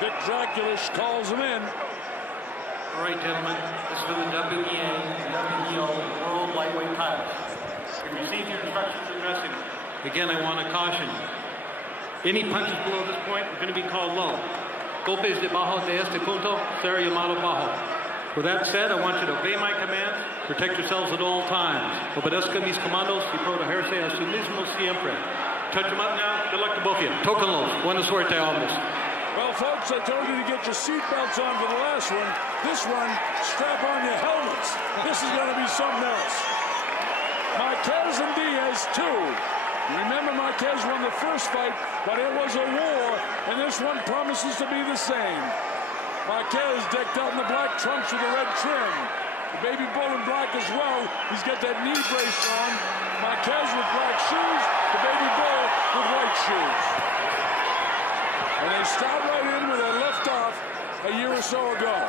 Vic Draculish calls him in. All right, gentlemen, this is for the WEO World Lightweight title. You received your instructions in wrestling. Again, I want to caution you. Any punches below this point are going to be called low. Golpes debajo de este punto será llamado bajo. With that said, I want you to obey my commands, protect yourselves at all times. Obedezca mis comandos y protegerse a sí mismos siempre. Touch them up now. Good luck to both of you. Tóquenlos. Buena suerte, hombres. Well, folks, I told you to get your seatbelts on for the last one. This one, strap on your helmets. This is going to be something else. Marquez and Diaz, too. Remember, Marquez won the first fight, but it was a war, and this one promises to be the same. Marquez decked out in the black trunks with the red trim. The baby bull in black as well. He's got that knee brace on. Marquez with black shoes, the baby bull with white shoes. And they start right in where they left off a year or so ago.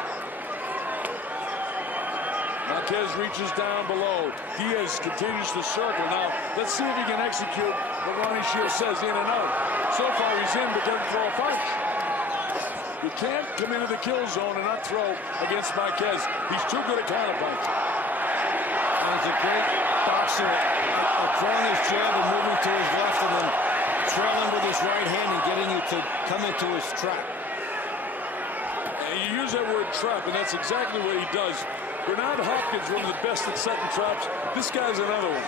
Marquez reaches down below. Diaz continues to circle. Now, let's see if he can execute what Ronnie Shields says, in and out. So far, he's in, but doesn't throw a punch. You can't come into the kill zone and not throw against Marquez. He's too good at counterpunch. He's a great boxer at throwing his jab and moving to his left and then trailing with his right hand and getting you to come into his trap. And you use that word trap, and that's exactly what he does. Bernard Hopkins, one of the best at setting traps. This guy's another one.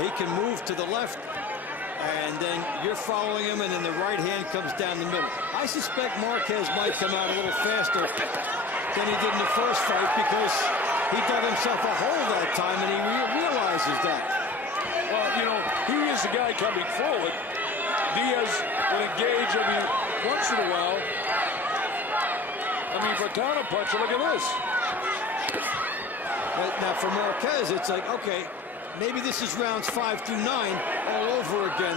He can move to the left, and then you're following him, and then the right hand comes down the middle. I suspect Marquez might come out a little faster than he did in the first fight because he dug himself a hole that time, and he realizes that. Well, you know, he is the guy coming forward. Diaz will engage every once in a while. I mean, for counterpuncher, look at this. But now for Marquez, it's like, okay, maybe this is rounds 5 through 9 all over again.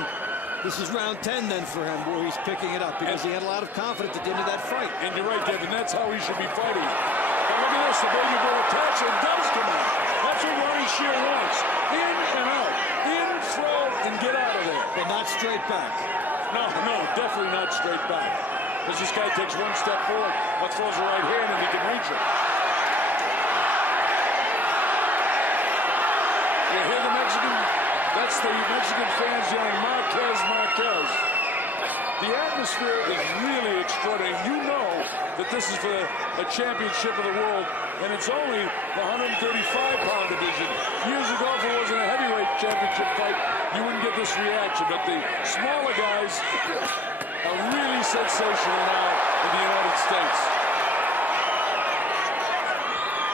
This is round 10 then for him, where he's picking it up because he had a lot of confidence at the end of that fight. And you're right, Kevin, that's how he should be fighting. And look at this, the baby bull attacks and does come out. That's what Ronnie Shields wants. In and out. In, throw, and get out of there. But not straight back. No, definitely not straight back. Because this guy takes one step forward, but throws the right hand and he can reach it. You hear the Mexican? That's the Mexican fans yelling, Marquez, Marquez. The atmosphere is really extraordinary. You know that this is for a championship of the world, and it's only the 135-pound division. Years ago, if it wasn't a heavyweight championship fight, you wouldn't get this reaction. But the smaller guys are really sensational now in the United States.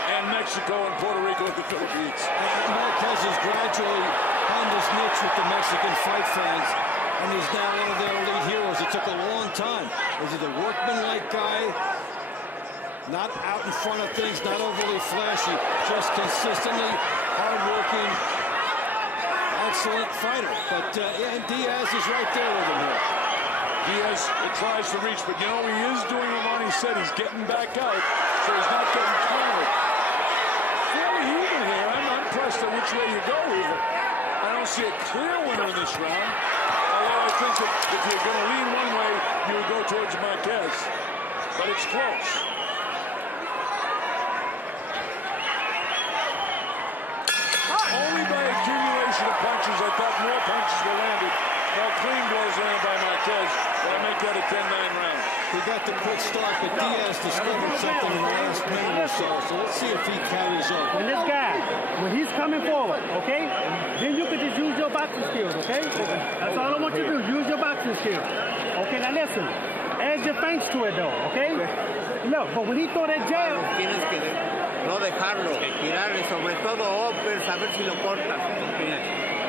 And Mexico and Puerto Rico and the Philippines. Marquez has gradually found his niche with the Mexican fight fans, and he's now one of their elite heroes. It took a long time. He's a workman-like guy, not out in front of things, not overly flashy, just consistently hard-working, excellent fighter. But yeah, and Diaz is right there with him here. Diaz tries to reach, but you know, he is doing what Manny said. He's getting back out, so he's not getting countered. Fairly even here. I'm impressed at which way you go here. I don't see a clear winner in this round. Although I think that if you're going to lean one way, you would go towards Marquez. But it's close. Only by accumulation of punches, I thought more punches were landed. More clean blows landed by Marquez. But I make that a 10-9 round. He got the quick start, but Diaz discovered something in the last minute or so. So let's see if he carries on. When this guy, when he's coming forward, okay, then you can just use your boxing skills, okay? That's all I want you to do. Use your boxing skills. Okay, now listen. Add your thanks to it, though, okay? Look, but when he throw that jab... Tienes que no dejarlo, tirarle sobre todo uppers, a ver si lo cortas.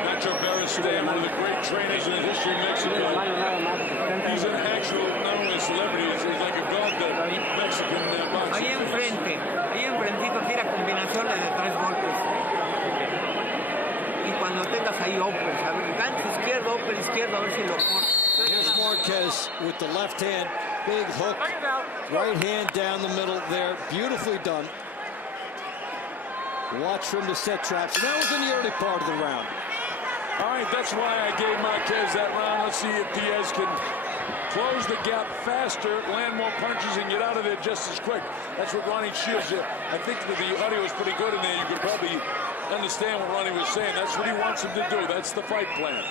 Nacho Beristain, one of the great trainers in the history of Mexico. He's an actual, not only a celebrity, he's like a god to Mexican boxing. Ahí enfrentito, tira combinaciones de 3 golpes. Y cuando tengas ahí uppers, a ver, gancho izquierdo, upper izquierdo, a ver si lo cortas. Here's Marquez with the left hand, big hook, right hand down the middle there, beautifully done. Watch for him to set traps, and that was in the early part of the round. All right, that's why I gave Marquez that round. Let's see if Diaz can close the gap faster, land more punches, and get out of there just as quick. That's what Ronnie Shields. I think that the audio is pretty good in there. You could probably understand what Ronnie was saying. That's what he wants him to do. That's the fight plan.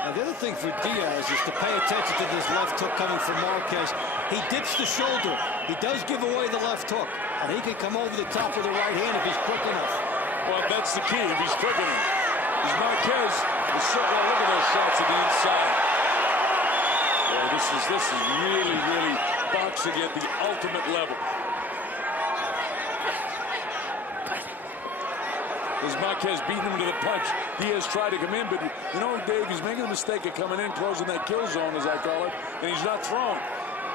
Now, the other thing for Diaz is to pay attention to this left hook coming from Marquez. He dips the shoulder. He does give away the left hook. And he can come over the top with the right hand if he's quick enough. Well, that's the key, if he's quick enough. Because Marquez is so, well, look at those shots at the inside. Yeah, this is really, really boxing at the ultimate level. As Marquez beating him to the punch, he has tried to come in, but you know, Dave, he's making a mistake of coming in, closing that kill zone, as I call it, and he's not throwing.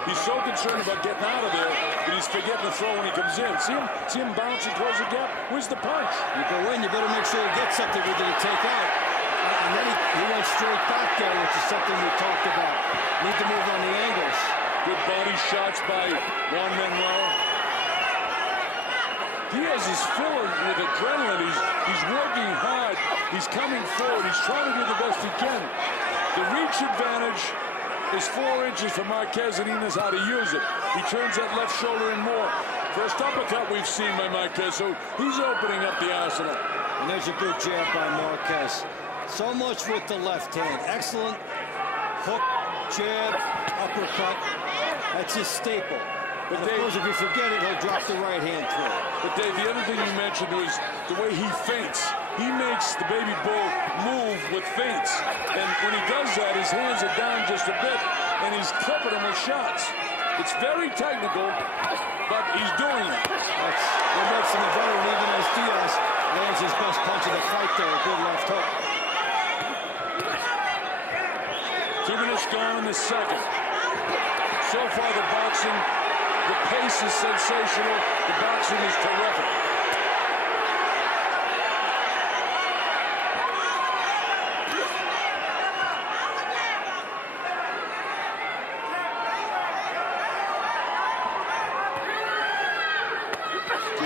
He's so concerned about getting out of there that he's forgetting to throw when he comes in. See him bounce and close the gap? Where's the punch? You go in, you better make sure you get something with it to take out. And then he went straight back there, which is something we talked about. Need to move on the angles. Good body shots by Juan Manuel. Diaz is filling with adrenaline. He's working hard. He's coming forward. He's trying to do the best he can. The reach advantage is 4 inches for Marquez, and he knows how to use it. He turns that left shoulder in more. First uppercut we've seen by Marquez, so he's opening up the arsenal. And there's a good jab by Marquez. So much with the left hand. Excellent hook, jab, uppercut. That's his staple. But of course, if you forget it, he'll drop the right hand through. But Dave, the other thing you mentioned was the way he feints. He makes the baby bull move with feints. And when he does that, his hands are down just a bit, and he's clipping him with shots. It's very technical, but he's doing it. That's what makes him a veteran, even as Diaz lands his best punch of the fight there, a good left hook. 2 minutes gone in the second. So far, the boxing, the pace is sensational. The boxing is terrific.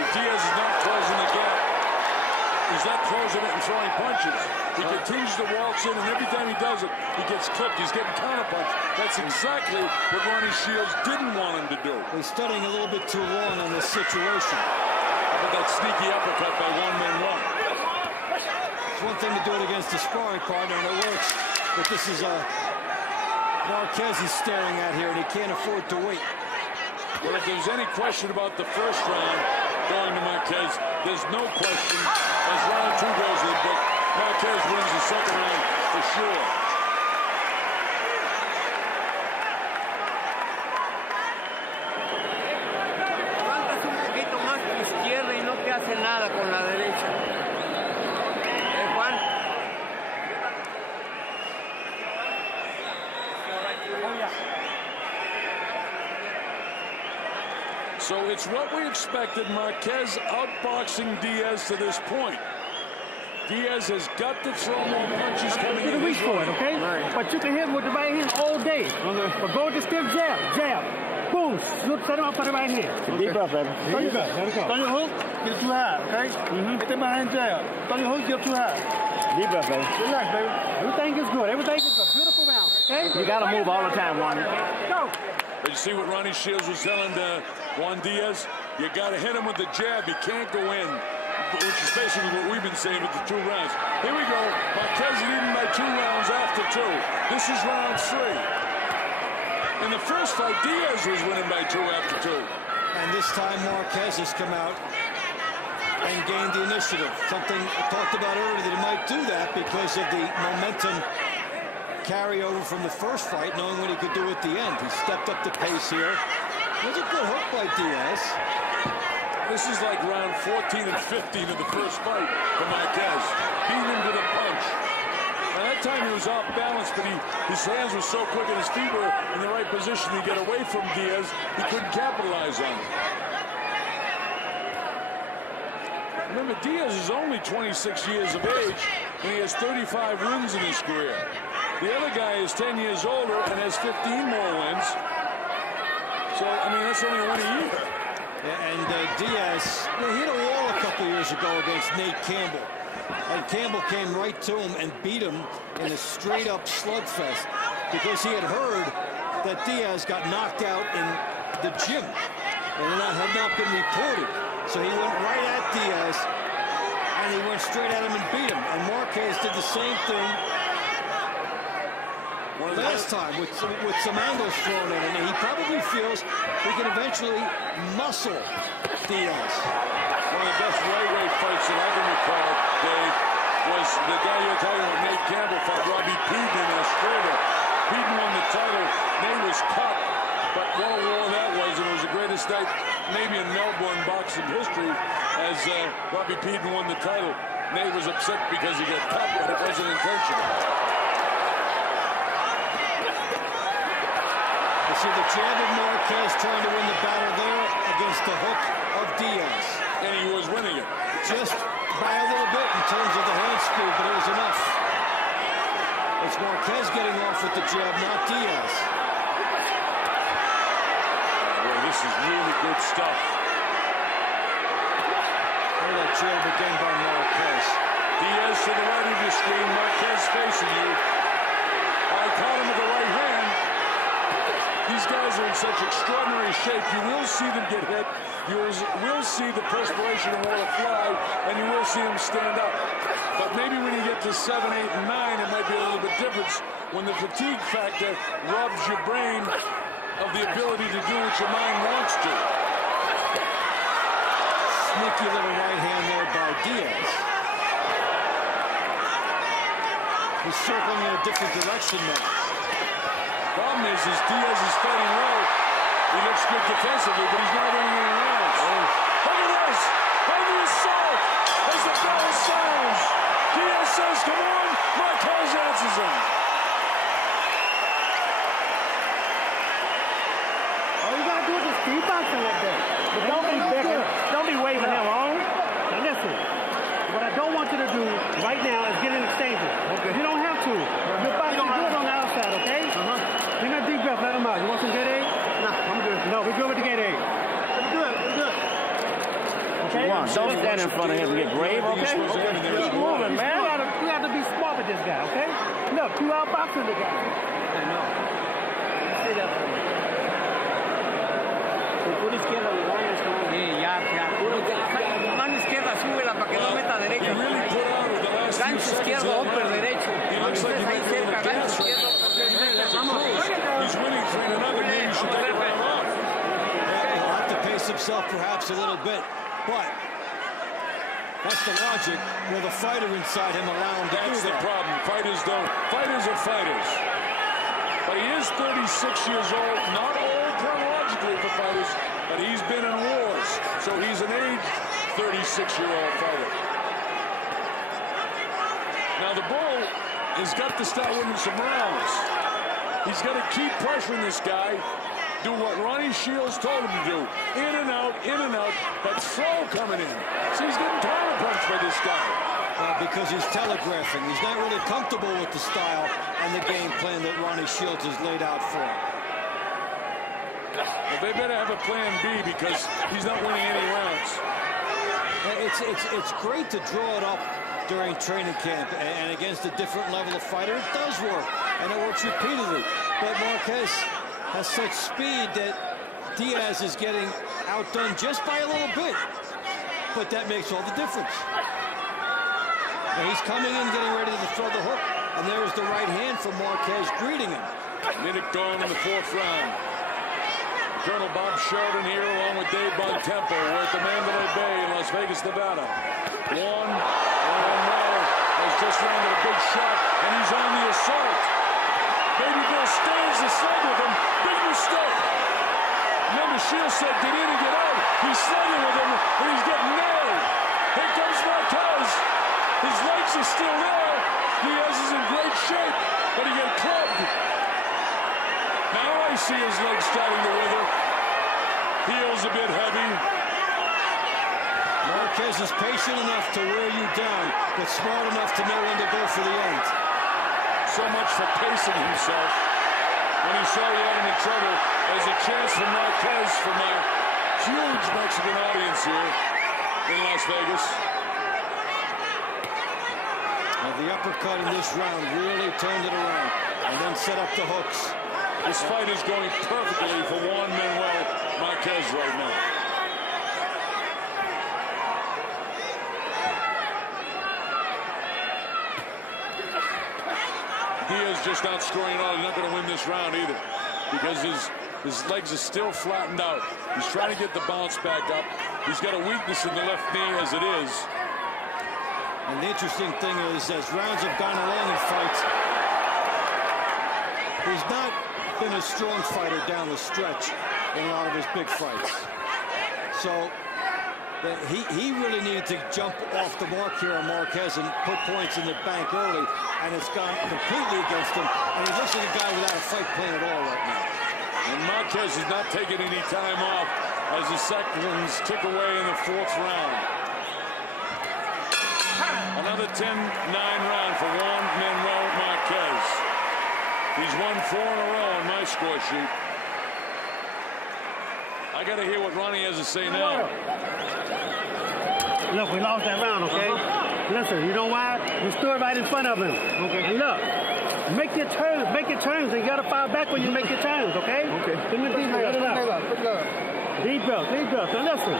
Diaz is not closing the gap. He's not closing it and throwing punches. He continues to waltz in, and every time he does it, he gets clipped. He's getting counterpunched. That's exactly what Ronnie Shields didn't want him to do. He's studying a little bit too long on this situation. How about that sneaky uppercut by Juan Manuel? It's one thing to do it against a sparring partner, and it works. But this is Marquez he's staring at here, and he can't afford to wait. Well, if there's any question about the first round going to Marquez, there's no question. As round 2 goes to the book, Marquez wins the second round for sure. Levantas un poquito más tu izquierda y no te hace nada con la derecha. Juan? So it's what we expected. Marquez outboxing Diaz to this point. Diaz has got to throw more punches coming in. You can reach for it, okay? Right. But you can hit with the right hand all day. Okay. But go with the stiff jab. Boom. Set him up for the right hand. Okay. Deep breath, baby. There you go. Throw your hook, get too high, okay? Get that behind jab. Throw your hook, get too high. Deep breath, baby. Relax, baby. Everything is good. Everything is a beautiful round, okay? You got to move all the time, Juan. Go. But you see what Ronnie Shields was telling Juan Diaz? You got to hit him with the jab. You can't go in, which is basically what we've been saying with the 2 rounds. Here we go. Marquez leading by 2 rounds after 2. This is round 3. In the first fight, Diaz was winning by 2 after 2. And this time Marquez has come out and gained the initiative. Something I talked about earlier that he might do that because of the momentum carryover from the first fight, knowing what he could do at the end. He stepped up the pace here. There's a good hook by Diaz. This is like round 14 and 15 of the first fight for Marquez. Beating him to the punch. Now that time he was off balance, but his hands were so quick and his feet were in the right position to get away from Diaz. He couldn't capitalize on it. Remember, Diaz is only 26 years of age, and he has 35 wins in his career. The other guy is 10 years older and has 15 more wins. So, I mean, that's only 1 a year. And Diaz, he hit a wall a couple years ago against Nate Campbell. And Campbell came right to him and beat him in a straight-up slugfest because he had heard that Diaz got knocked out in the gym, and that had not been reported. So he went right at Diaz, and he went straight at him and beat him. And Marquez did the same thing last time with some angles thrown in, and he probably feels he can eventually muscle Diaz. One of the best lightweight fights that I can recall, Dave, was the guy you're talking about, Nate Campbell, fought Robbie Peden in Australia. Peden won the title. Nate was cut, but what a war that was, and it was the greatest night maybe in Melbourne boxing history as Robbie Peden won the title. Nate was upset because he got cut, but it wasn't intentional. You see the jab of Marquez trying to win the battle there against the hook of Diaz. And he was winning it. Just by a little bit in terms of the hand speed, but it was enough. It's Marquez getting off with the jab, not Diaz. Boy, this is really good stuff. Look at that jab again by Marquez. Diaz to the right of your screen, Marquez facing you. I caught him with the right hand. These guys are in such extraordinary shape. You will see them get hit. You will see the perspiration and water fly, and you will see them stand up. But maybe when you get to 7, 8, and 9, it might be a little bit different when the fatigue factor robs your brain of the ability to do what your mind wants to. Sneaky little right hand there by Diaz. He's circling in a different direction now. Problem is Diaz is fighting well. He looks good defensively, but he's not winning any rounds. Look at this! On the assault! As the bell sounds! Diaz says, come on! Marquez answers him. All you gotta do is just keep boxing like that. But don't be waving him on. Now listen, what I don't want you to do right now is get in exchanges. Okay. You don't have to. You're boxing good on the outside, okay? Take a deep breath, let him out. You want some Gatorade? No, I'm good. No, we're good with the Gatorade. We're good. Okay? Don't stand in front of him and get grave, okay? Keep moving, man. We have to be smart with this guy, okay? Look, you outboxing the guy. I know. Say that for me. Por izquierda, mano izquierda, súbela para que no meta derecha. Gancho izquierdo, upper derecho. Ahí cerca, gancho izquierdo. He's winning 3-0. Maybe you should take him off. He'll have to pace himself perhaps a little bit, but that's the logic where the fighter inside him allow him to do that. That's the problem. Fighters don't. Fighters are fighters. But he is 36 years old, not old chronologically for fighters, but he's been in wars, so he's an aged 36-year-old fighter. Now the Bull has got to start winning some rounds. He's got to keep pressuring this guy, do what Ronnie Shields told him to do. In and out, but slow coming in. So he's getting counterpunched by this guy. Because he's telegraphing. He's not really comfortable with the style and the game plan that Ronnie Shields has laid out for him. Well, they better have a plan B because he's not winning any rounds. It's great to draw it up during training camp and against a different level of fighter. It does work, and it works repeatedly. But Marquez has such speed that Diaz is getting outdone just by a little bit. But that makes all the difference. And he's coming in, getting ready to throw the hook. And there's the right hand from Marquez greeting him. Minute gone in the 4th round. Colonel Bob Sheridan here along with Dave Bontempo. We're at the Mandalay Bay in Las Vegas, Nevada. Juan Manuel has just landed a big shot, and he's on the assault. Baby Bill stands the slug with him. Big mistake. Remember, Shields said get in and get out. He's slugging with him, and he's getting nailed. Here comes Marquez. His legs are still there. Diaz is in great shape, but he got clubbed. Now I see his legs starting to wither. Heels a bit heavy. Marquez is patient enough to wear you down, but smart enough to know when to go for the end. So much for pacing himself. When he saw he had him in trouble, there's a chance for Marquez from a huge Mexican audience here in Las Vegas. The uppercut in this round really turned it around and then set up the hooks. This fight is going perfectly for Juan Manuel Marquez right now. Diaz just not scoring at all. He's not going to win this round either because his legs are still flattened out. He's trying to get the bounce back up. He's got a weakness in the left knee as it is. And the interesting thing is, as rounds have gone along in fights, he's not been a strong fighter down the stretch in a lot of his big fights. So he really needed to jump off the mark here on Marquez and put points in the bank early, and it's gone completely against him. And he looks like a guy without a fight plan at all right now. And Marquez is not taking any time off as the seconds tick away in the 4th round. Another 10-9 round for Juan Manuel Marquez. He's won 4 in a row on my score sheet. I got to hear what Ronnie has to say now. Look, we lost that round, okay? Listen, you know why? We stood right in front of him. Okay. And look, make your turns, and you got to fire back when you make your turns, okay? Okay. Give me deep breath. Deep breath. Now listen,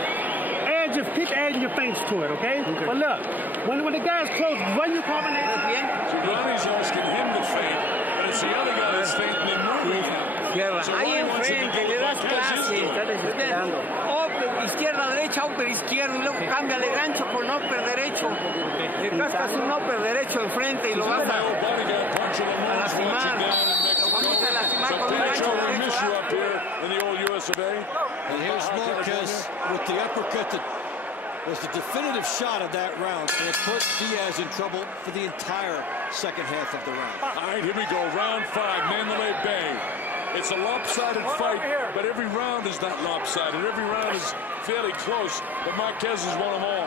keep adding your feints to it, okay? But look, when the guy's close, when you combination again? Ronnie's asking him to feint, but it's the other guy that's feinting and moving. Ahí enfrente, le das clase. Izquierda, derecha, upper izquierdo, y luego cambia de gancho con upper derecho. Le cascas un upper derecho enfrente y lo vas a lastimar. Vamos a lastimar con un gancho derecho. And here's Marquez with the uppercut that was the definitive shot of that round, and it put Diaz in trouble for the entire second half of the round. All right, here we go. Round 5, Mandalay Bay. It's a lopsided fight, but every round is not lopsided. Every round is fairly close, but Marquez has won them all.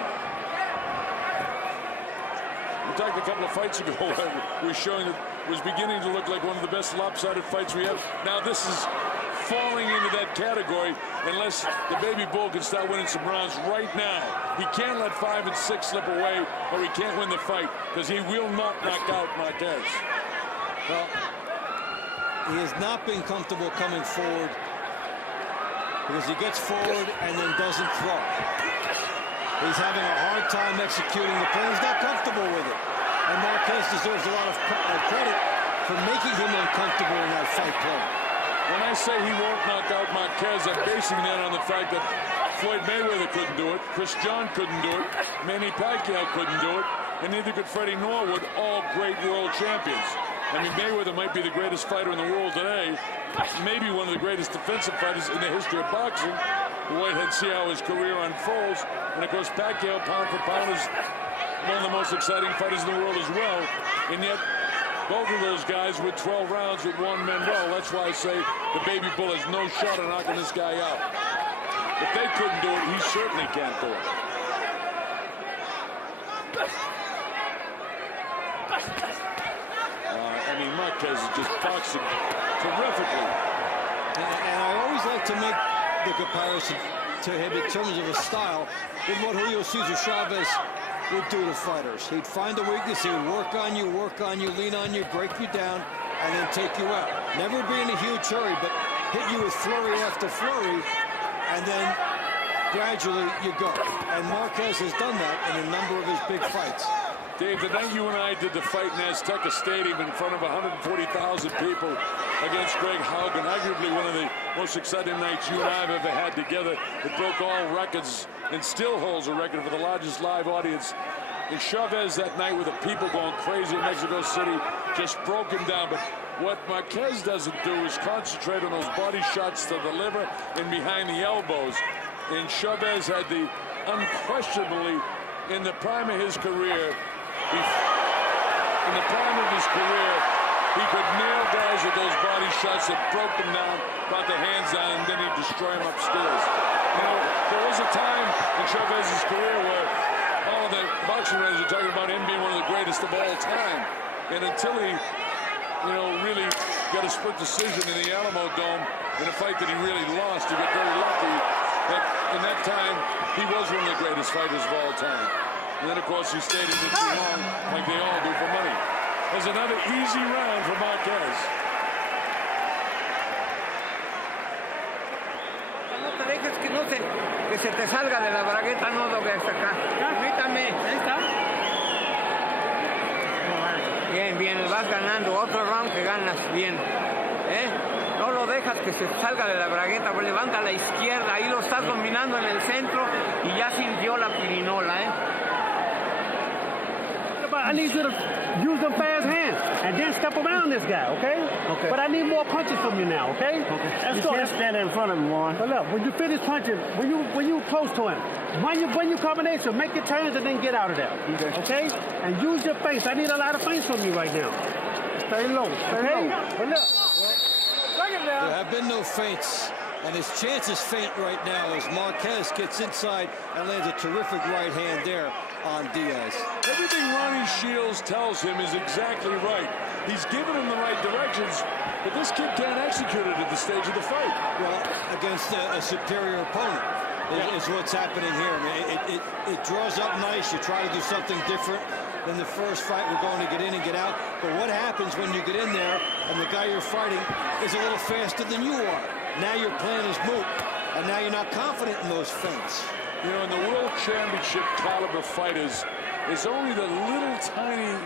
We talked a couple of fights ago where we were showing that it was beginning to look like one of the best lopsided fights we have. Now this is falling into that category unless the baby bull can start winning some rounds right now. He can't let 5 and 6 slip away, or he can't win the fight because he will not knock out Marquez. Well, he has not been comfortable coming forward because he gets forward and then doesn't throw. He's having a hard time executing the plan. He's not comfortable with it. And Marquez deserves a lot of credit for making him uncomfortable in that fight plan. When I say he won't knock out Marquez, I'm basing that on the fact that Floyd Mayweather couldn't do it, Chris John couldn't do it, Manny Pacquiao couldn't do it, and neither could Freddie Norwood, all great world champions. I mean, Mayweather might be the greatest fighter in the world today, maybe one of the greatest defensive fighters in the history of boxing. We'll wait and see how his career unfolds. And of course, Pacquiao, pound for pound, is one of the most exciting fighters in the world as well. And yet, both of those guys with 12 rounds with Juan Manuel. That's why I say the baby bull has no shot at knocking this guy out. If they couldn't do it, he certainly can't do it. I mean, Marquez is just boxing terrifically. And I always like to make the comparison to him in terms of his style with what Julio Cesar Chavez would do to fighters. He'd find a weakness, he would work on you, lean on you, break you down, and then take you out. Never be in a huge hurry, but hit you with flurry after flurry, and then gradually you go. And Marquez has done that in a number of his big fights. Dave, the night you and I did the fight in Azteca Stadium in front of 140,000 people against Greg Haugen, arguably one of the most exciting nights you and I have ever had together. It broke all records and still holds a record for the largest live audience. And Chavez that night with the people going crazy in Mexico City just broke him down. But what Marquez doesn't do is concentrate on those body shots to the liver and behind the elbows. And Chavez had the unquestionably, in the prime of his career, he could nail guys with those body shots that broke them down, brought the hands down, and then he'd destroy them upstairs. You know, there was a time in Chavez's career where all of the boxing writers are talking about him being one of the greatest of all time. And until he, you know, really got a split decision in the Alamo Dome in a fight that he really lost, he got very lucky that in that time he was one of the greatest fighters of all time. And then, of course, he stayed in it too long, like they all do for money. There's another easy round for Marquez. No te dejes que se te salga de la bragueta, no lo veas acá. Permítame. Ahí está. Bien, bien, vas ganando. Otro round que ganas bien. No lo dejas que se salga de la bragueta, pues levanta a la izquierda, ahí lo estás dominando en el centro y ya sintió la pirinola, But I need you to use them fast hands and then step around this guy, okay? Okay. But I need more punches from you now, okay? Okay. Let's You go. can't stand in front of him, Juan. But look, when you finish punching, when you close to him, when you combination, make your turns and then get out of there. Okay? And use your face. I need a lot of face from you right now. Stay low. Stay Okay? low. But look. There have been no feints, and his chance is faint right now as Marquez gets inside and lands a terrific right hand there on Diaz. Everything Ronnie Shields tells him is exactly right. He's given him the right directions, but this kid can't execute it at the stage of the fight. Well, against a superior opponent is what's happening here. I mean, it draws up nice. You try to do something different than the first fight. We're going to get in and get out. But what happens when you get in there and the guy you're fighting is a little faster than you are? Now your plan is moot, and now you're not confident in those feints. You know, in the world championship caliber fighters, it's only the little tiny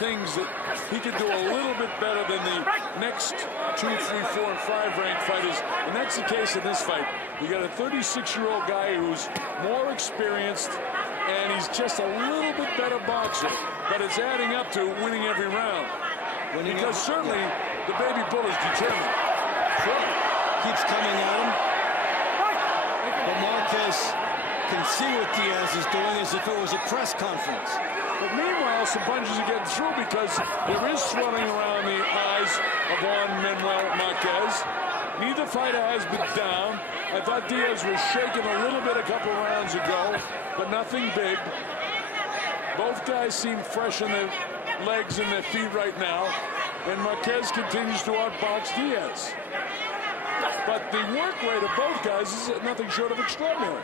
things that he could do a little bit better than the next 2, 3, 4, and 5 ranked fighters. And that's the case in this fight. You got a 36-year-old guy who's more experienced, and he's just a little bit better boxer. But it's adding up to winning every round. Because certainly the baby bull is determined. Floyd keeps coming at him. But Marquez can see what Diaz is doing as if it was a press conference. But meanwhile, some punches are getting through because there is swelling around the eyes of Juan Manuel Marquez. Neither fighter has been down. I thought Diaz was shaking a little bit a couple rounds ago, but nothing big. Both guys seem fresh in their legs and their feet right now, and Marquez continues to outbox Diaz. But the work rate of both guys is nothing short of extraordinary.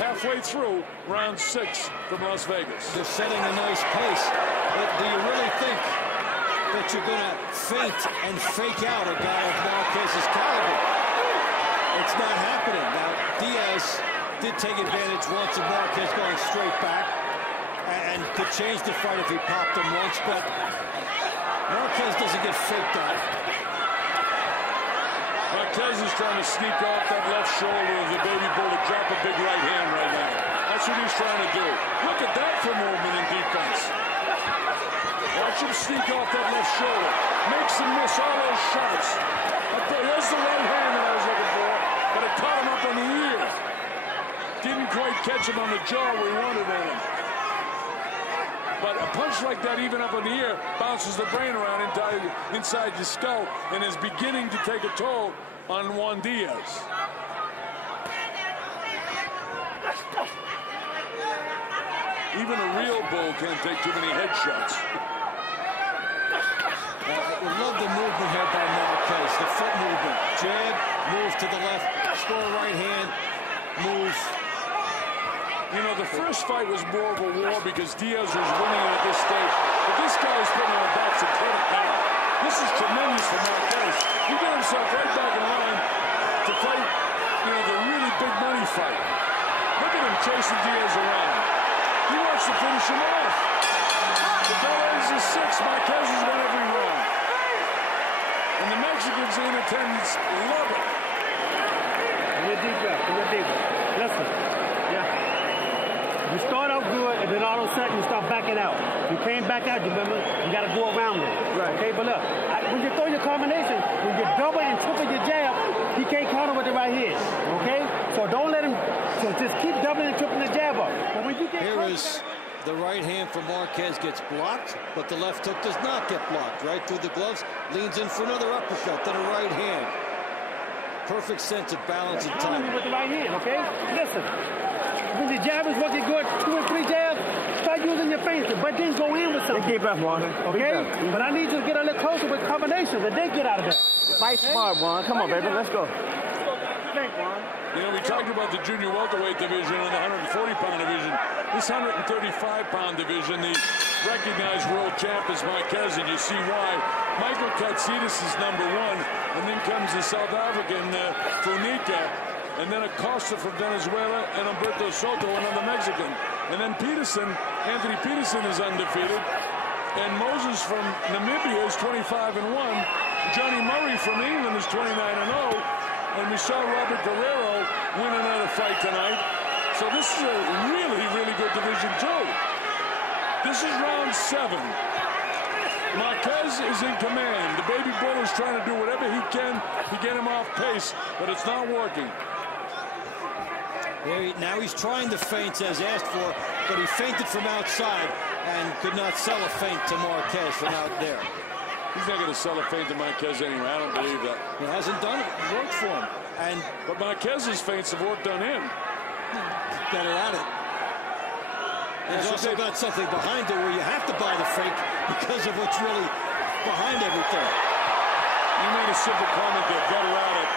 Halfway through round 6 from Las Vegas. They're setting a nice pace. But do you really think that you're going to feint and fake out a guy of Marquez's caliber? It's not happening. Now, Diaz did take advantage once of Marquez going straight back and could change the fight if he popped him once, but Marquez doesn't get faked out. Marquez is trying to sneak off that left shoulder of the baby bull to drop a big right hand right now. That's what he's trying to do. Look at that for movement and defense. Watch him sneak off that left shoulder. Makes him miss all those shots. There's the right hand that I was looking for, but it caught him up on the ear. Didn't quite catch him on the jaw where he wanted on him. But a punch like that, even up in the ear, bounces the brain around inside your skull and is beginning to take a toll on Juan Diaz. Even a real bull can't take too many headshots. We love the movement here by Marquez, the foot movement. Jab, move to the left, score right hand, move. You know, the first fight was more of a war because Diaz was winning at this stage. But this guy is putting on a box and put it down. This is tremendous for Marquez. He got himself right back in line to fight, you know, the really big money fight. Look at him chasing Diaz around. He wants to finish him off. The bell ends is 6. Marquez has won every round. And the Mexicans in attendance love it. In your deep breath. In your deep breath. Listen. Yeah. You start out good, and then all of a sudden you start backing out. You came back out, you remember? You got to go around it. Right. Okay, but look, when you throw your combination, when you double and triple your jab, he can't counter with the right hand. Okay? So don't let him, so just keep doubling and tripling the jab up. But when you get Here is the right hand from Marquez gets blocked, but the left hook does not get blocked. Right through the gloves, leans in for another uppercut, then a right hand. Perfect sense of balance and time. With the right hand, okay? Listen. When the jab is working good, 2 or 3 jabs, start using your feints, but then go in with something. Keep up, Juan. Okay? But I need you to get a little closer with combinations and then get out of there. Fight smart, Juan. Come on, baby. Let's go. think, Juan? You know, we talked about the junior welterweight division and the 140-pound division. This 135-pound division, the recognized world champ is Marquez, and you see why. Michael Katsidis is #1, and then comes the South African Funica, and then Acosta from Venezuela, and Humberto Soto, another Mexican. And then Peterson, Anthony Peterson is undefeated, and Moses from Namibia is 25-1. Johnny Murray from England is 29-0, and we saw Robert Barrera win another fight tonight. So this is a really, really good division too. This is round 7. Marquez is in command. The baby bull is trying to do whatever he can to get him off pace, but it's not working. Now he's trying the feints as asked for, but he feinted from outside and could not sell a feint to Marquez from out there. He's not going to sell a feint to Marquez anyway. I don't believe that. He hasn't done it. It worked for him. But Marquez's feints have worked on him. Better at it. He's also got something behind it where you have to buy the fake because of what's really behind everything. You made a simple comment there, better at it.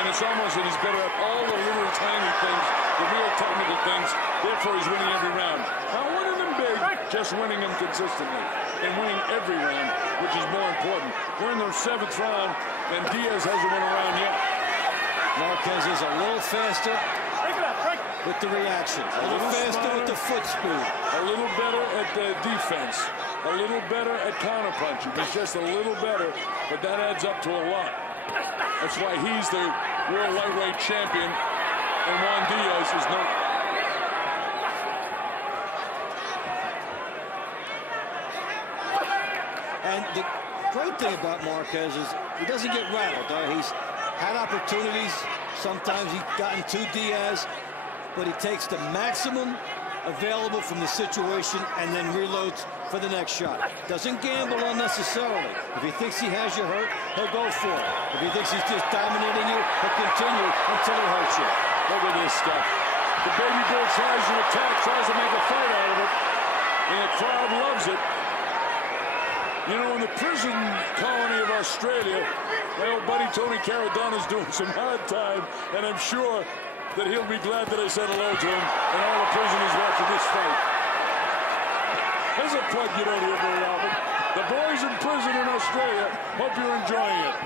And it's almost that he's better at all the little tiny things, the real technical things. Therefore, he's winning every round. Not winning them big, just winning them consistently. And winning every round, which is more important. We're in the 7th round, and Diaz hasn't won a round yet. Marquez is a little faster with the reactions, a little faster smarter, with the foot speed, a little better at the defense, a little better at counterpunching. He's just a little better, but that adds up to a lot. That's why he's the world lightweight champion, and Juan Diaz is not. And the great thing about Marquez is he doesn't get rattled. He's had opportunities. Sometimes he's gotten to Diaz, but he takes the maximum available from the situation and then reloads for the next shot. Doesn't gamble unnecessarily. If he thinks he has you hurt, he'll go for it. If he thinks he's just dominating you, he'll continue until he hurts you. Look at this stuff. The baby bull tries to attack, tries to make a fight out of it, and the crowd loves it. You know, in the prison colony of Australia, my old buddy Tony Caradonna's doing some hard time, and I'm sure that he'll be glad that I said hello to him and all the prisoners watching this fight. There's a plug you don't hear very often. The boys in prison in Australia, hope you're enjoying it.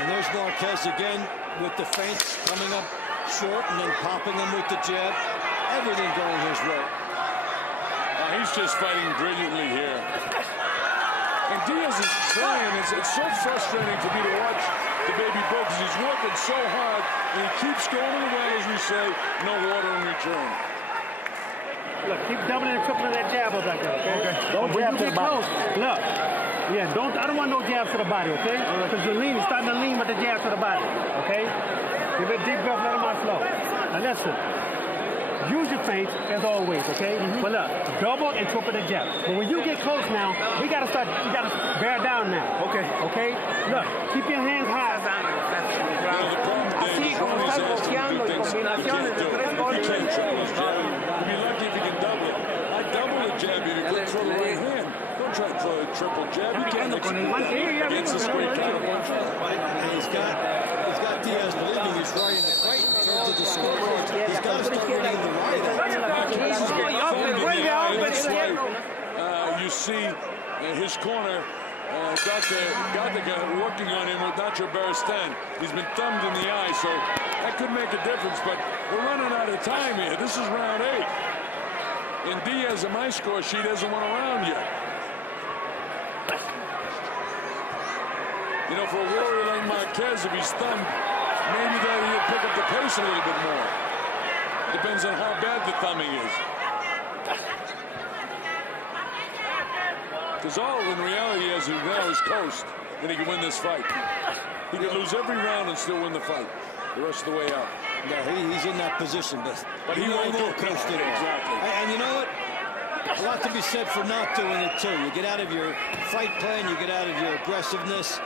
And there's Marquez again with the feints coming up short and then popping them with the jab. Everything going his way. He's just fighting brilliantly here. And Diaz is trying. It's so frustrating for me to watch the baby bull because he's working so hard and he keeps going to the well, as we say, no water in return. Look, keep doubling and tripling that jab up like that, okay? Don't jab to the body. Look. Yeah, I don't want no jabs to the body, okay? Because you're starting to lean with the jab to the body, okay? Give it a deep breath, let them out slow. Now listen, use your feints as always, okay? But look, double and triple the jab. But when you get close now, we gotta bear down now. Okay? Look, keep your hands high. Así como estás boxeando y combinaciones de 3 golpes. You'd be lucky if you can double it. I double the jab if you can throw the right hand. Don't try to throw a triple jab. You can't against the straight counterpunch. And he's got Diaz believing he's right in the fight in terms of the scoreboard. He's got to start winning the right. You see his corner got the guy working on him with Nacho Baristan. He's been thumbed in the eye, so that could make a difference, but we're running out of time here. This is round 8. And Diaz, on my score sheet, hasn't won a round yet. You know, for a warrior like Marquez, if he's thumbed, maybe that he'll pick up the pace a little bit more. Depends on how bad the thumbing is. Because all in reality, as he now is coast, then he can win this fight. He could lose every round and still win the fight the rest of the way out. Yeah, he's in that position, but he won't coast it. Exactly. And you know what? A lot to be said for not doing it too. You get out of your fight plan, you get out of your aggressiveness,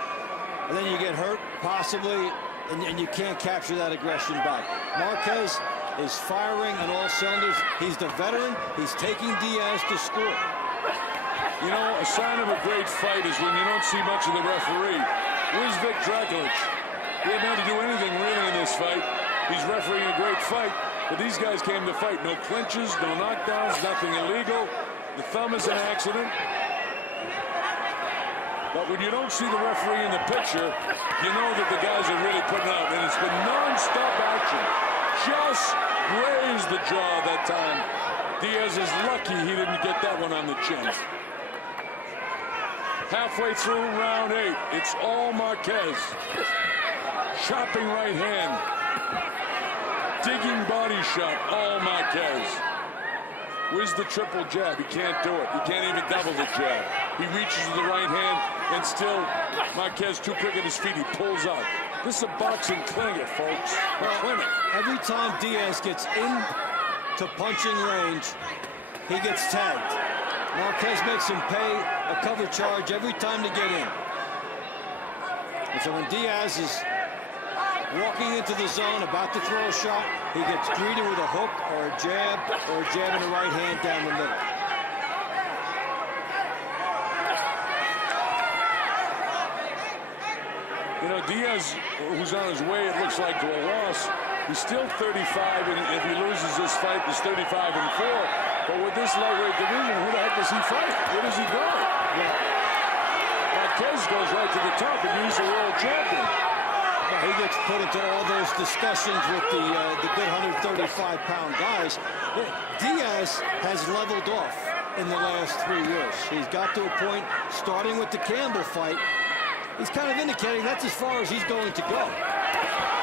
and then you get hurt, possibly, and you can't capture that aggression back. Marquez is firing on all cylinders. He's the veteran. He's taking Diaz to score. You know, a sign of a great fight is when you don't see much of the referee. Where's Vic Drakulich? He hadn't had to do anything really in this fight. He's refereeing a great fight, but these guys came to fight. No clinches, no knockdowns, nothing illegal. The thumb is an accident. But when you don't see the referee in the picture, you know that the guys are really putting out. And it's been non-stop action. Just grazed the jaw that time. Diaz is lucky he didn't get that one on the chin. Halfway through round 8, it's all Marquez. Chopping right hand. Digging body shot, all Marquez. Where's the triple jab? He can't do it. He can't even double the jab. He reaches with the right hand, and still Marquez too quick at his feet. He pulls out. This is a boxing clinic, folks. A clinic. Every time Diaz gets into punching range, he gets tagged. Marquez makes him pay a cover charge every time to get in. And so when Diaz is walking into the zone, about to throw a shot, he gets greeted with a hook or a jab in the right hand down the middle. You know, Diaz, who's on his way, it looks like, to a loss. He's still 35, and if he loses this fight, he's 35-4. But with this lightweight division, who the heck does he fight? Where does he go? Yeah. Marquez goes right to the top, and he's the world champion. Now, he gets put into all those discussions with the good 135-pound guys. Diaz has leveled off in the last 3 years. He's got to a point, starting with the Campbell fight, he's kind of indicating that's as far as he's going to go.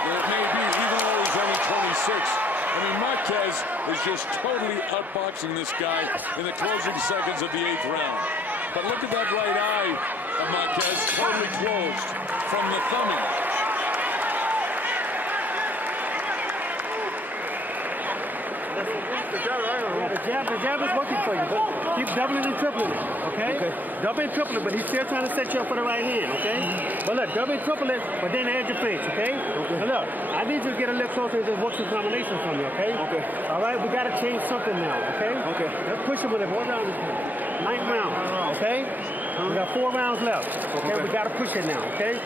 It may be, even though he's only 26. I mean, Marquez is just totally outboxing this guy in the closing seconds of the 8th round. But look at that right eye of Marquez, totally closed from the thumbing. The jab is working for you, but keep doubling and tripling it, okay? Double and triple it, but he's still trying to set you up for the right hand, okay? But look, double and triple it, but then add your face, okay? Now look, I need you to get a little closer and just work some combinations from you, okay? All right, we got to change something now, okay? Let's push him with it. What round is it? 9th round, okay? We got 4 rounds left, okay? We got to push it now, okay?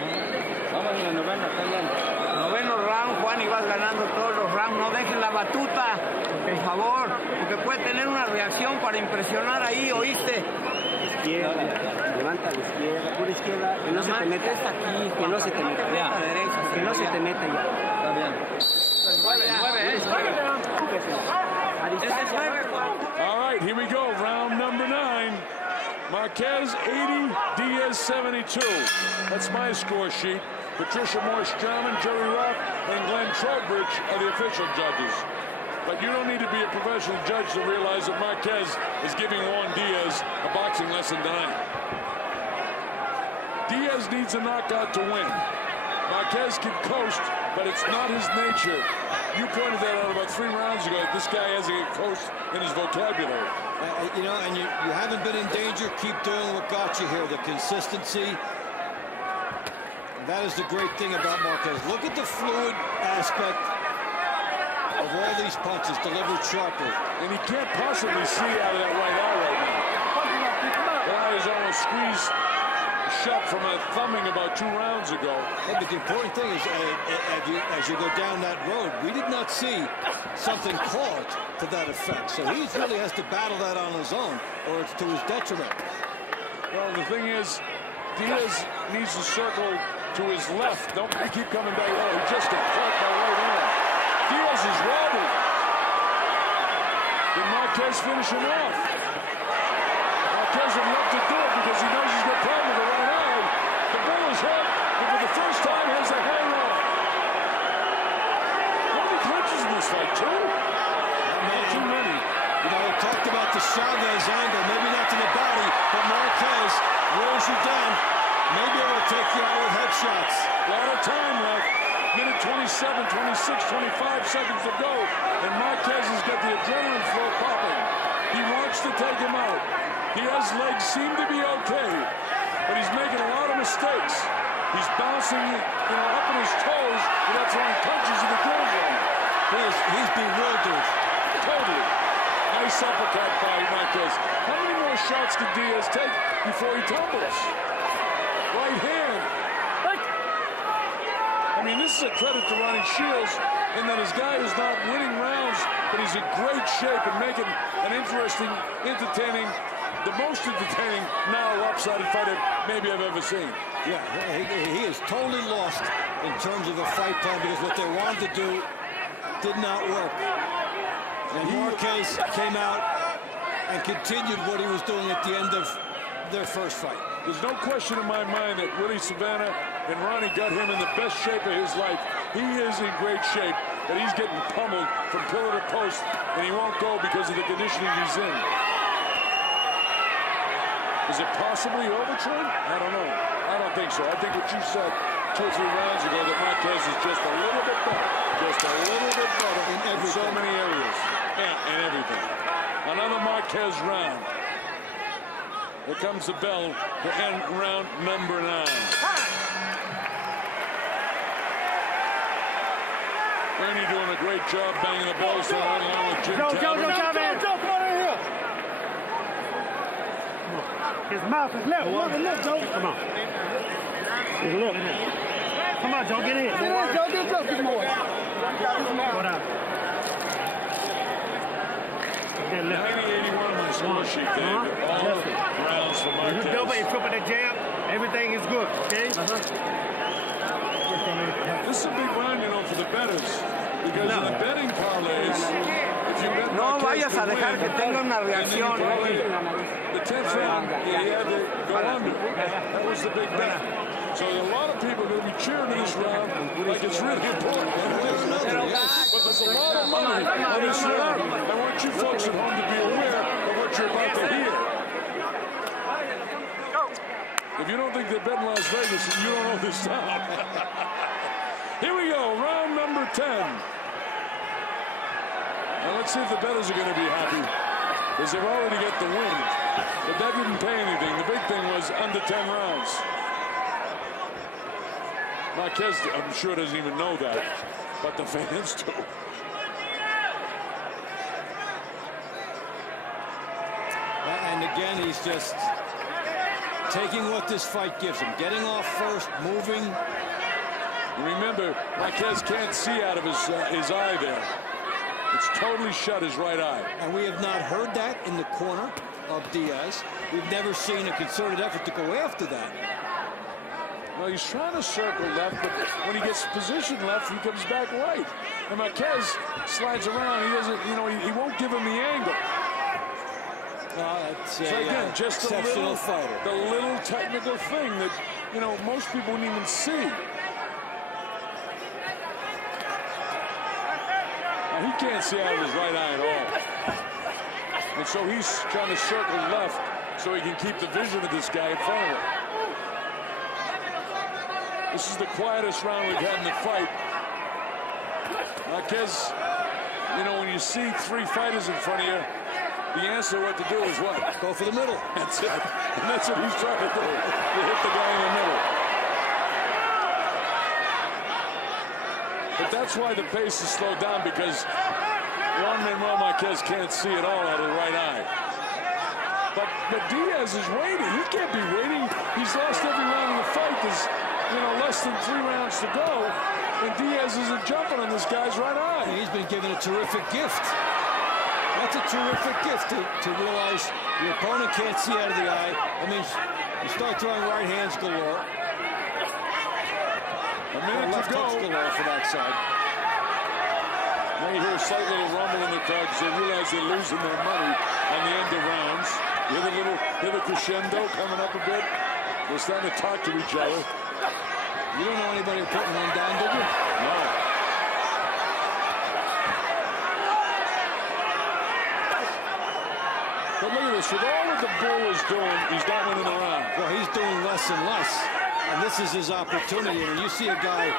Noveno round, Juan, y vas ganando todos los rounds. No dejes la batuta, por favor, porque puede tener una reacción para impresionar ahí, ¿oíste? Izquierda, levanta la izquierda, pura izquierda, que no se te meta aquí, que no se te meta ya, que no se te meta ya. Está bien. 9, All right, here we go, round number 9. Marquez 80, Diaz 72. That's my score sheet. Patricia Morse-Jarman, Jerry Roth, and Glenn Trowbridge are the official judges. But you don't need to be a professional judge to realize that Marquez is giving Juan Diaz a boxing lesson tonight. Diaz needs a knockout to win. Marquez can coast, but it's not his nature. You pointed that out about 3 rounds ago. This guy has a coast in his vocabulary. You know, and you haven't been in danger. Keep doing what got you here. The consistency. That is the great thing about Marquez. Look at the fluid aspect of all these punches delivered sharply. And he can't possibly see out of that right eye right now. That eye is almost squeezed shut from a thumbing about 2 rounds ago. Yeah, but the important thing is, as you go down that road, we did not see something called to that effect. So he really has to battle that on his own, or it's to his detriment. Well, the thing is, Diaz needs to circle to his left. Don't keep coming back. Oh, he just got caught by right hand. Diaz is wobbling. Did Marquez finish him off? Marquez would love to do it because he knows he's got a problem with the right eye. The bull is hit, and for the first time, he has a hang on. How many clinches in this fight? 2? Not too many. You know, we talked about the Chavez angle, maybe not to the body, but Marquez rolls you down. Maybe it will take you out with headshots. A lot of time left. Minute 27, 26, 25 seconds to go. And Marquez has got the adrenaline flow popping. He wants to take him out. Diaz's legs seem to be okay, but he's making a lot of mistakes. He's bouncing, up on his toes without throwing punches in the grill zone. He's bewildered Marquez. How many more shots can Diaz take before he tumbles? Right hand. I mean, this is a credit to Ronnie Shields in that his guy is not winning rounds, but he's in great shape and making an interesting, entertaining, the most entertaining now lopsided fight maybe I've ever seen. Yeah, he is totally lost in terms of the fight plan because what they wanted to do did not work. And Marquez came out and continued what he was doing at the end of their first fight. There's no question in my mind that Willie Savannah and Ronnie got him in the best shape of his life. He is in great shape, but he's getting pummeled from pillar to post, and he won't go because of the conditioning he's in. Is it possibly overtrained? I don't know. I don't think so. I think what you said 2 or 3 rounds ago, that Marquez is just a little bit better. Just a little bit better in so many areas. Yeah, and everything. Another Marquez round. Here comes the bell to end round number 9. Ernie doing a great job banging the balls right along with Jim Joe, come on in here. His mouth is left. Look, Joe. Come on. His lip. Come on, Joe. Get in. Get in, Joe. Get more. Go down. 90-81 on the score sheet, David. All rounds for Marquez. You double and triple the jab, everything is good, okay? This is a big round, you know, for the bettors. Because in the betting parlays, if you bet No vayas a dejar que tenga una reacción. the 10th round, he had to go under. That was the big bet. So a lot of people are going to be cheering this round like it's really important. But there's a lot of money on this round. I want you folks at home to be aware of what you're about to hear. If you don't think they bet in Las Vegas, you don't know this town. Here we go, round number 10. Now let's see if the bettors are going to be happy, because they've already got the win. But that didn't pay anything. The big thing was under 10 rounds. Marquez, I'm sure, doesn't even know that, but the fans do. And again, he's just taking what this fight gives him. Getting off first, moving. Remember, Marquez can't see out of his eye there. It's totally shut, his right eye. And we have not heard that in the corner of Diaz. We've never seen a concerted effort to go after that. Well, he's trying to circle left, but when he gets positioned left, he comes back right. And Marquez slides around. He doesn't, you know, he won't give him the angle. It's so again, just exceptional fighter. The little technical thing that, you know, most people wouldn't even see. Now, he can't see out of his right eye at all. And so he's trying to circle left so he can keep the vision of this guy in front of him. This is the quietest round we've had in the fight. Marquez, you know, when you see 3 fighters in front of you, the answer what to do is what? Go for the middle. That's it. And that's what he's trying to do. To hit the guy in the middle. But that's why the pace is slowed down, because Juan Manuel Marquez can't see at all out of the right eye. But Diaz is waiting. He can't be waiting. He's lost every round in the fight. There's, you know, less than 3 rounds to go, and Diaz isn't jumping on this guy's right eye. He's been given a terrific gift. That's a terrific gift to realize your opponent can't see out of the eye. I mean, you start throwing right hands galore. A minute to go. Galore for that side. Now you hear a slight little rumble in the crowd because they realize they're losing their money on the end of rounds. You hear the crescendo coming up a bit. They're starting to talk to each other. You don't know anybody putting one down, did you? No. But look at this. With all that the Bull is doing, he's not winning the round. Well, he's doing less and less. And this is his opportunity. And you see a guy,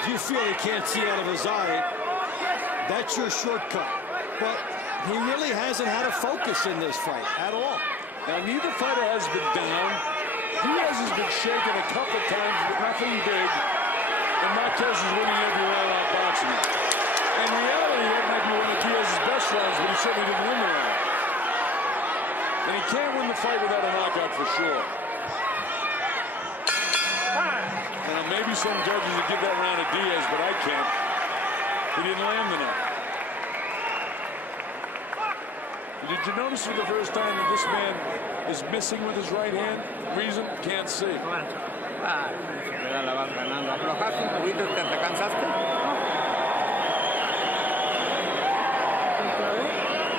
if you feel he can't see out of his eye, that's your shortcut. But he really hasn't had a focus in this fight at all. Now, neither fighter has been down. Diaz has been shaken a couple of times, but nothing big. And Marquez is winning every round out boxing. In reality, that might be one of Diaz's best rounds, but he certainly didn't win the round. And he can't win the fight without a knockout for sure. Now, maybe some judges would give that round to Diaz, but I can't. He didn't land enough. Did you notice for the first time that this man is missing with his right hand? Reason? Can't see. La vas ganando. ¿Aflojaste un poquito? ¿Te cansaste?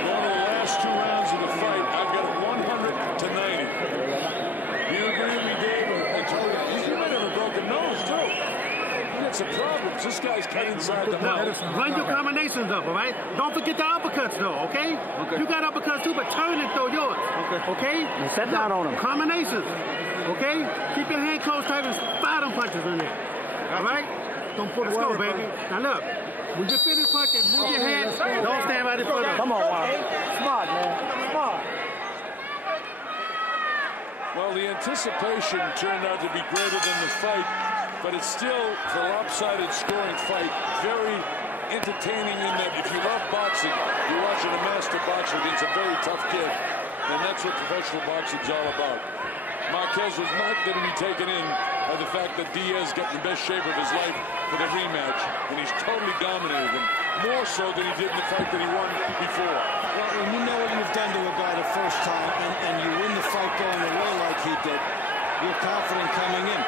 One of the last 2 rounds of the fight, I've got it 100-90. Do you agree with me, Dave? I told you, he might have a broken nose, too. He got some problems. This guy's cut inside the mouth. Run your combinations up, all right? Don't forget the uppercuts, though, okay? You got uppercuts, too, but turn and throw yours. Okay? And set down on him. Combinations. Okay? Keep your hand closed tight and fire them punches in there. All right? Let's go, baby. Now, look. When you finish punching, move your hands. Don't stand right in front of them. Come on, Juan. Smart, man. Smart. Well, the anticipation turned out to be greater than the fight, but it's still, for a lopsided scoring fight, very entertaining in that if you love boxing, you're watching a master boxer against a very tough kid, and that's what professional boxing's all about. Marquez was not going to be taken in by the fact that Diaz got in the best shape of his life for the rematch, and he's totally dominated him, more so than he did in the fight that he won before. Well, when you know what you've done to a guy the first time, and you win the fight going away like he did, you're confident coming in.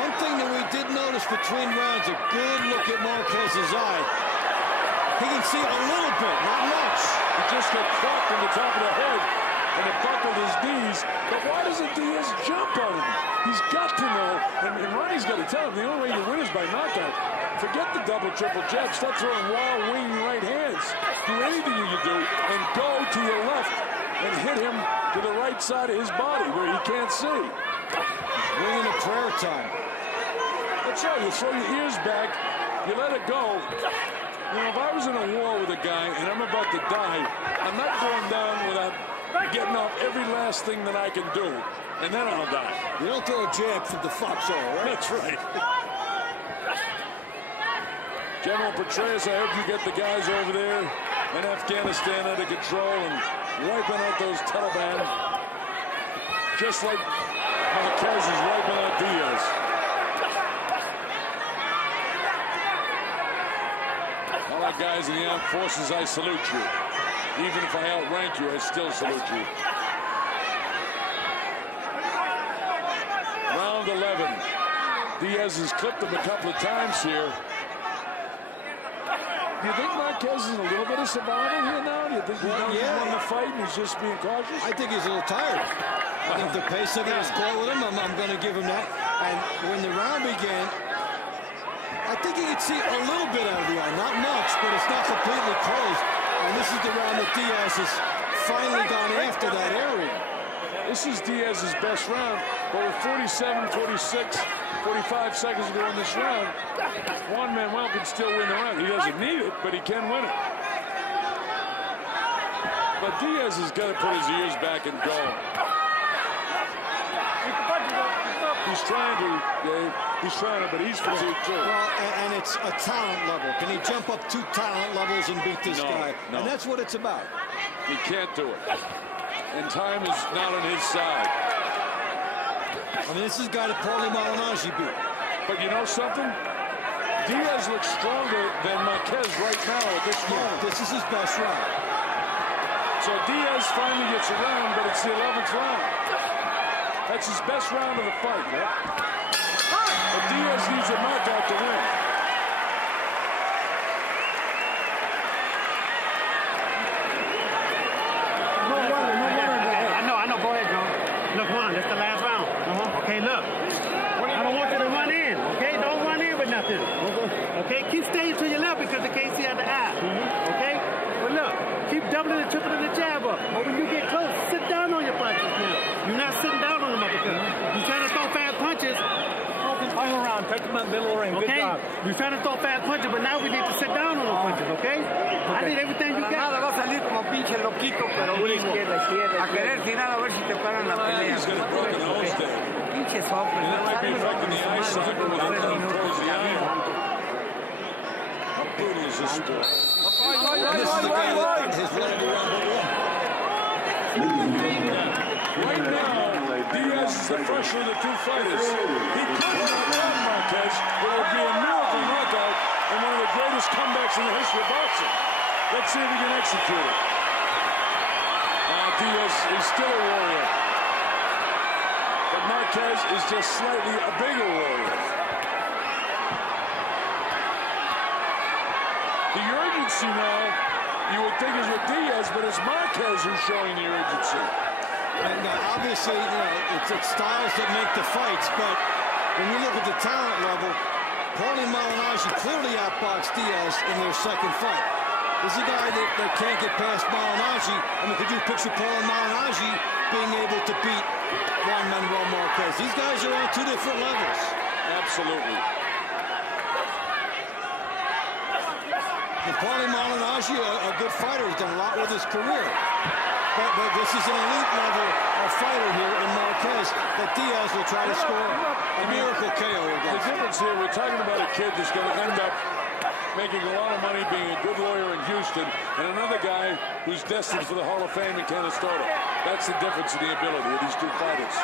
One thing that we did notice between rounds, a good look at Marquez's eye. He can see a little bit, not much. He just got clocked in the top of the head, and it buckled his knees. But why doesn't Diaz jump on him? He's got to know, and Ronnie's got to tell him, the only way you win is by knockout. Forget the double, triple jab. Start throwing wild winging right hands. Do anything you can do, and go to your left and hit him to the right side of his body where he can't see. Ringing a prayer time. That's right. You throw your ears back, you let it go. You know, if I was in a war with a guy and I'm about to die, I'm not going down without getting off every last thing that I can do, and then I'll die. You don't throw a jab from the foxhole, right? That's right. General Petraeus, I hope you get the guys over there in Afghanistan under control and wiping out those Taliban, just like Marquez is wiping out Diaz. All right, guys in the armed forces, I salute you. Even if I outrank you, I still salute you. Round 11. Diaz has clipped him a couple of times here. Do you think Marquez is in a little bit of survival here now? Do you think he won the fight and he's just being cautious? I think he's a little tired. I think the pace of it is caught with him. I'm going to give him that. And when the round began, I think he could see a little bit out of the eye. Not much, but it's not completely closed. And this is the round that Diaz has finally gone after that area. This is Diaz's best round, but with 47, 46, 45 seconds to go in this round, Juan Manuel can still win the round. He doesn't need it, but he can win it. But Diaz has got to put his ears back and go. He's trying to, Dave. He's trying to, but he's fatigued too. Well, and it's a talent level. Can he jump up 2 talent levels and beat this guy? No. And that's what it's about. He can't do it. And time is not on his side. I mean, this is a guy that Paulie Malignaggi beat. But you know something? Diaz looks stronger than Marquez right now at this moment. This is his best round. So Diaz finally gets around, but it's the 11th round. That's his best round of the fight, right? But Diaz needs a knockout to win. I know. Go ahead, Joe. Look, Juan, that's the last round. Okay, look. I don't want you to run in, okay? Don't run in with nothing. Okay, keep staying to your left because they can't see out the eye. Okay? But look, keep doubling and tripling the jab up. But when you get close, sit down on your punches now. You're not sitting down on them uppercuts. You're trying to throw fast punches. Hang around, take them in the middle of the ring. Okay? You're trying to throw fast punches, but now we need to sit down on those punches, okay? I need everything you got. Nada, va a salir como pinche loquito, pero vivo. A querer tirar a ver si te paran la pelea. He's got a broken nose there. Pinche sopes. And that might be affecting the eyesight when he throws the iron. How brutal is this sport? And this is the guy that has run every round but one. the fresher of the two fighters. He could knock out Marquez. It would be a miracle knockout and one of the greatest comebacks in the history of boxing. Let's see if he can execute it. Diaz is still a warrior. But Marquez is just slightly a bigger warrior. The urgency now, you would think, is with Diaz, but it's Marquez who's showing the urgency. And obviously, you know, it's styles that make the fights, but when you look at the talent level, Paulie Malignaggi clearly outboxed Diaz in their second fight. This is a guy that can't get past Malignaggi. I mean, could you picture Paulie Malignaggi being able to beat Juan Manuel Marquez? These guys are on two different levels. Absolutely. And Paulie Malignaggi, a good fighter, has done a lot with his career. But this is an elite level of fighter here in Marquez that Diaz will try to score a miracle KO against. The difference here, we're talking about a kid that's going to end up making a lot of money, being a good lawyer in Houston, and another guy who's destined for the Hall of Fame in Canastota. That's the difference in the ability of these two fighters.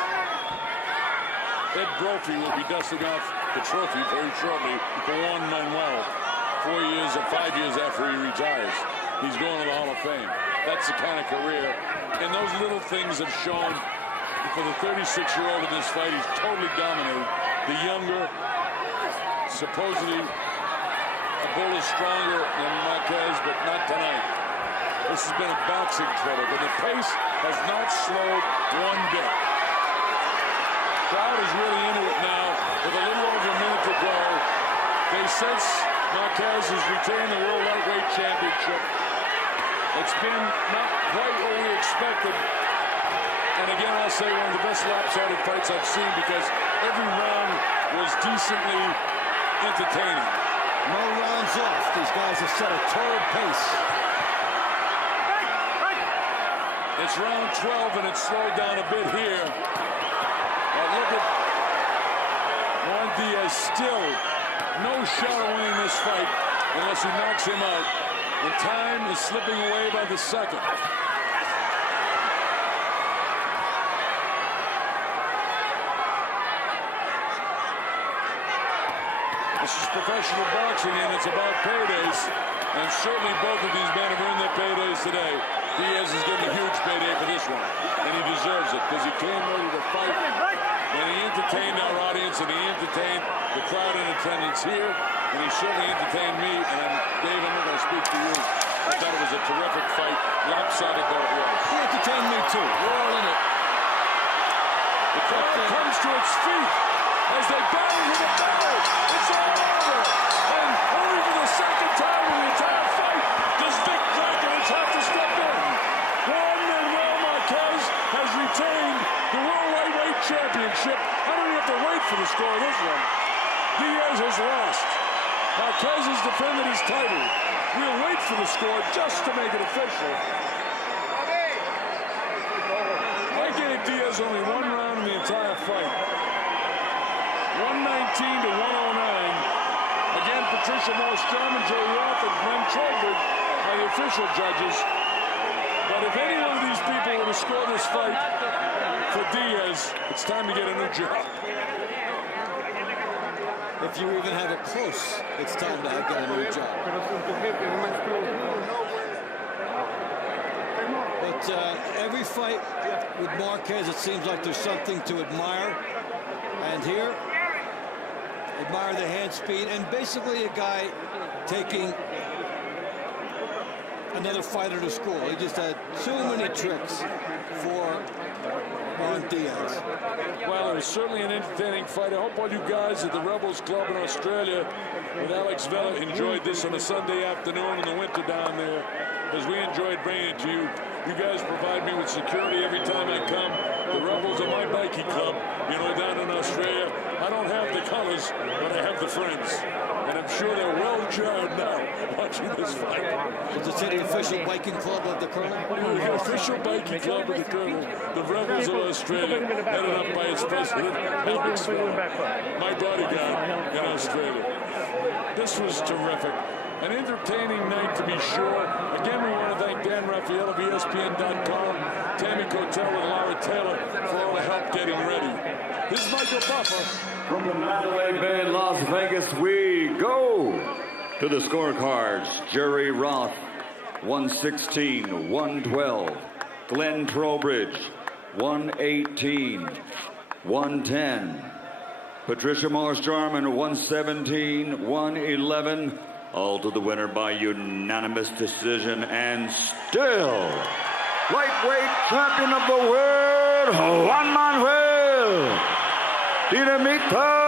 Ed Brophy will be dusting off the trophy very shortly for Juan Manuel. 4 years or 5 years after he retires. He's going to the Hall of Fame. That's the kind of career. And those little things have shown for the 36-year-old in this fight, he's totally dominated. The younger, supposedly, the bull is stronger than Marquez, but not tonight. This has been a boxing clinic, and the pace has not slowed one bit. Crowd is really into it now with a little over a minute to go. They sense Marquez has retained the World Lightweight Championship. It's been not quite what we expected. And again, I'll say one of the best lopsided fights I've seen because every round was decently entertaining. No rounds off. These guys have set a torrid pace. It's round 12 and it's slowed down a bit here. But look at Juan Diaz still no shot of winning this fight unless he knocks him out. And time is slipping away by the second. This is professional boxing and it's about paydays. And certainly both of these men have earned their paydays today. Diaz is getting a huge payday for this one. And he deserves it because he came ready to fight. And he entertained our audience and he entertained the crowd in attendance here. And he certainly entertained me. And Dave, I'm not going to speak to you. I thought it was a terrific fight. Lopsided though it was. He entertained me too. We're all in it. The crowd comes to its feet as they battle with a barrel. It's all over. And only for the second time in the entire fight does Vic Dracovic have to step in. Juan Manuel Marquez has retained the World Lightweight Championship. I don't even have to wait for the score of this one. Diaz has lost. Marquez has defended his title. We'll wait for the score just to make it official. I gave Diaz only one round in the entire fight. 119 to 109. Again, Patricia Morstrom and Joe Roth and Glenn Trowbridge are the official judges. But if any one of these people were to score this fight for Diaz, it's time to get a new job. If you even have it close, it's time to get a new job. But every fight with Marquez, it seems like there's something to admire. And here, admire the hand speed, and basically a guy taking another fighter to school. He just had too many tricks for Juan Diaz. Well, it was certainly an entertaining fight. I hope all you guys at the Rebels Club in Australia with Alex Vela enjoyed this on a Sunday afternoon in the winter down there, as we enjoyed bringing it to you. You guys provide me with security every time I come. The Rebels are my bikie club, you know, down in Australia. I don't have the colors, but I have the friends. And I'm sure they're well jarred now watching this fight. Does it say the official biking club of the Colonel? The official biking club of the Colonel, the Rebels of Australia, headed up by its president, Alex Vela, my bodyguard in Australia. This was terrific. An entertaining night, to be sure. Again, we want to thank Dan Raphael of ESPN.com, Tammy Cotel and Laura Taylor for all the help getting ready. This is Michael Buffer. From the Mandalay Bay, Las Vegas, we go to the scorecards. Jerry Roth, 116, 112. Glenn Trowbridge, 118, 110. Patricia Morris-Jarman, 117, 111. All to the winner by unanimous decision, and still lightweight champion of the world, Juan Manuel Dinamita